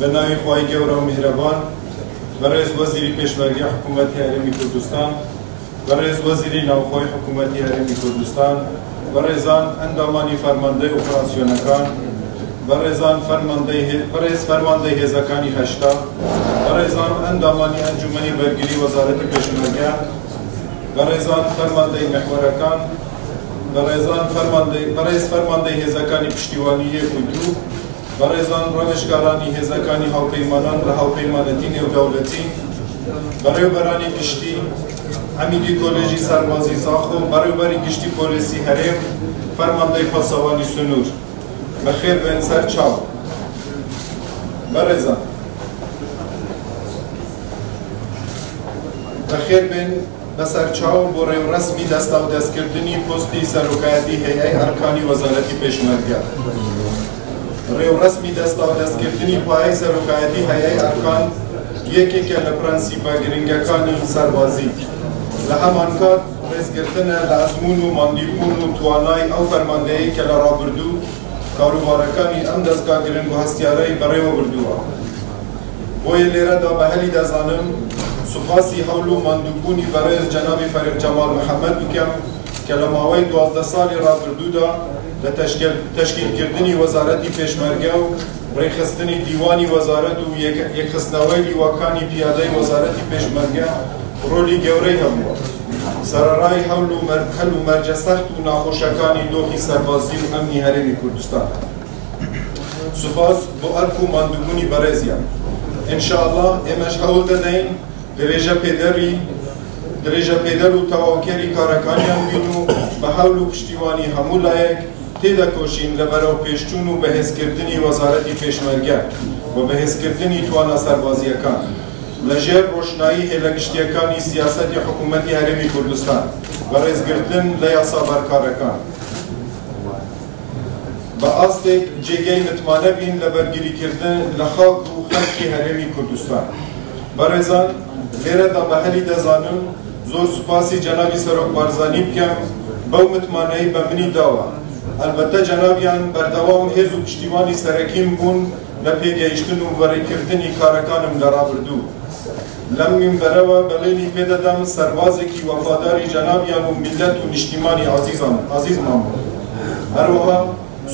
بناوی خواهی گەورە و میهرەبان بەڕێز وەزیری پێشمەرگە حکوومەتی هەرێمی کوردستان بەڕێز وەزیری ناوخۆی حکوومەتی هەرێمی کوردستان بەڕێزان ئەندامانی فەرماندەی ئۆپراسیۆنەکان بەڕێزان بەڕێز فەرماندەی هێزەکانی هەشتا بەڕێزان ئەندامانی ئەنجومەنی بەرگری وەزارەتی پێشمەرگە بەڕێزان فەرماندەی مەحوەرەکان بەڕێز فەرماندەی هێزەکانی پشتیوانی یەک و دوو بەڕێزان ڕەوشکارانی هێزەکانی هاوپەیمانان لە هاوپەیمانەتی نێودەوڵەتی بەڕێوەبەرانی گشتی ئەمیدی کۆلێژی سەربازی ساخۆ بەڕێوەبەری گشتی پۆلیسی هەرێم فەرماندەی پاسەوانی سنوور بەخێر بێن سەر چاو بەڕێزان بەخێر بێن بەسەر چاو بۆ ڕێوڕەسمی دەستا و دەستکردنی پۆستی سەرۆکایەتی هەیئەی ئەرکانی وەزارەتی پێشمەرگە ڕێوڕەسمی دەستا و دەستکردنی پایەی سەرۆکایەتی هەیئەی ئەرکان یەکێکە لە پرەنسیپە گرنگەکانی سەربازی لە هەمان کات ڕێزگرتنە لە ئەزموون و ماندیبوون و توانای ئەو فەرماندەیەی کە لە ڕابردوو کاروبارەکانی ئەم دەستگا گرنگ و هەستیارەی بەڕێوە بردووە بۆیە لێرەدا بەهەلی دەزانم سوپاسی هەوڵ و ماندووبوونی بەڕێز جەنابی فەریق جەمال محەممەد بکەم کە لە ماوەی 12 ساڵی ڕابردوودا لە تەشکیلکردنی وەزارەتی پێشمەرگە و ڕێخستنی دیوانی وەزارەت و یەکخستنەوەی لیواکانی پیادەی وەزارەتی پێشمەرگە ڕۆلی گەورەی هەبووە سەرەڕای هەوڵ و مەرجە سەخت و ناخۆشەکانی دۆخی سەربازی و ئەمنی هەرێمی کوردستان سوپاس بۆ ئەرک و ماندووبوونی بەڕێزیان ئینشاءالله ئێمەش هەوڵ دەدەین درێژە پێدەر و تەواوکەری کارەکانیان بین و بە هەوڵ و پشتیوانی هەموو لایەک تێدەکۆشین لە بەرەو پێشچوون و بەهێزکردنی وەزارەتی پێشمەرگە و بەهێزکردنی توانە سەربازیەکان لەژێر ڕۆشنایی هێلەگشتیەکانی سیاسەتی حکوومەتی هەرێمی کوردستان بەڕێزگرتن لە یاسابەرکارەکان بە ئاستێک جێگەی متمانە بین لە بەرگریکردن لە خاک و خەڵکی هەرێمی کوردستان بەڕێزان لێرەدا بەهەلی دەزانم زۆر سوپاسی جەنابی سەرۆک بارزانی بکەم بەو متمانەی بە منی داوە ئەلبەتە جەنابیان بەردەوام هێز و پشتیوانی سەرەکیم بوون لە پێگەیشتن و بەڕێکردنی کارەکانم لە ڕابردوو لەم مینبەرەوە بەڵێنی پێدەدەم سەربازێکی وەفاداری جەنابیان و میلەت و نیشتیمانی عەزیزمان بوو هەروەها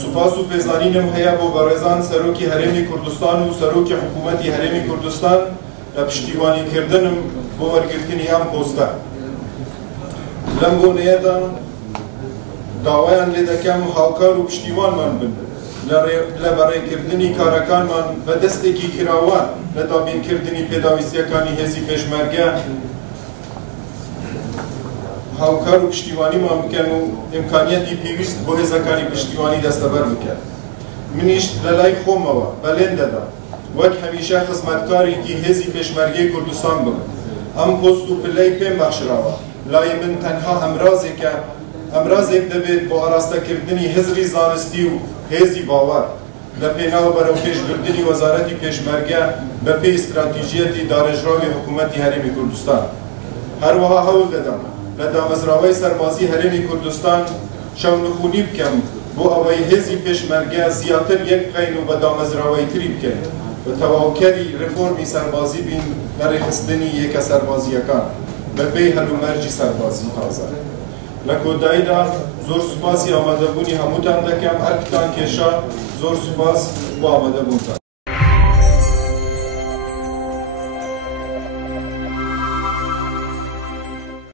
سوپاس و پێزانینم هەیە بۆ بەڕێزان سەرۆکی هەرێمی کوردستان و سەرۆکی حکوومەتی هەرێمی کوردستان لە پشتیوانیکردنم بۆ وەرگرتنی ئەم پۆستە لەم بۆنەیەدا داوایان لێ دەکەم هاوکار و پشتیوانمان بن لە بەڕێکردنی کارەکانمان بە دەستێکی کراوە لە دابینکردنی پێداویستیەکانی هێزی پێشمەرگە هاوکار و پشتیوانیمان بکەن و ئیمکانیەتی پێویست بۆ هێزەکانی پشتیوانی دەستەبەر بکەن منیش لە لای خۆمەوە بەلێن دەدا وەک هەمیشە خزمەتکارێکی هێزی پێشمەرگەی کوردستان بم ئەم پۆست و پلەی پێم بەخشراوە لای من تەنها ئەمرازێک دەبێت بۆ ئاراستەکردنی هێزری زانستی و هێزی باوەڕ لە پێناوە بەرەو پێشبردننی وەزارەتی پێشمەرگە بە پێی استراتیژیەتی داڕێژراوی حکوومەتی هەرێمی کوردستان هەروەها هەوڵ دەدەم لە دامەزراوەی سەربازی هەرێمی کوردستان شەونخوونی بکەم بۆ ئەوەی هێزی پێشمەرگە زیاتر یەک بقین و بە دامەزراوەی تری بکەین بە تەواوکەری ڕێفۆرمی سەربازی بین لە ڕێخستنی یەکە سەربازیەکان بە پێی هەلومەرجی سەربازی تازە لە کۆتاییدا زۆر سوپاسی ئامادەبوونی هەمووتان دەکەم هەرکتان کێشا زۆر سوپاس بۆ ئامادەبوونتان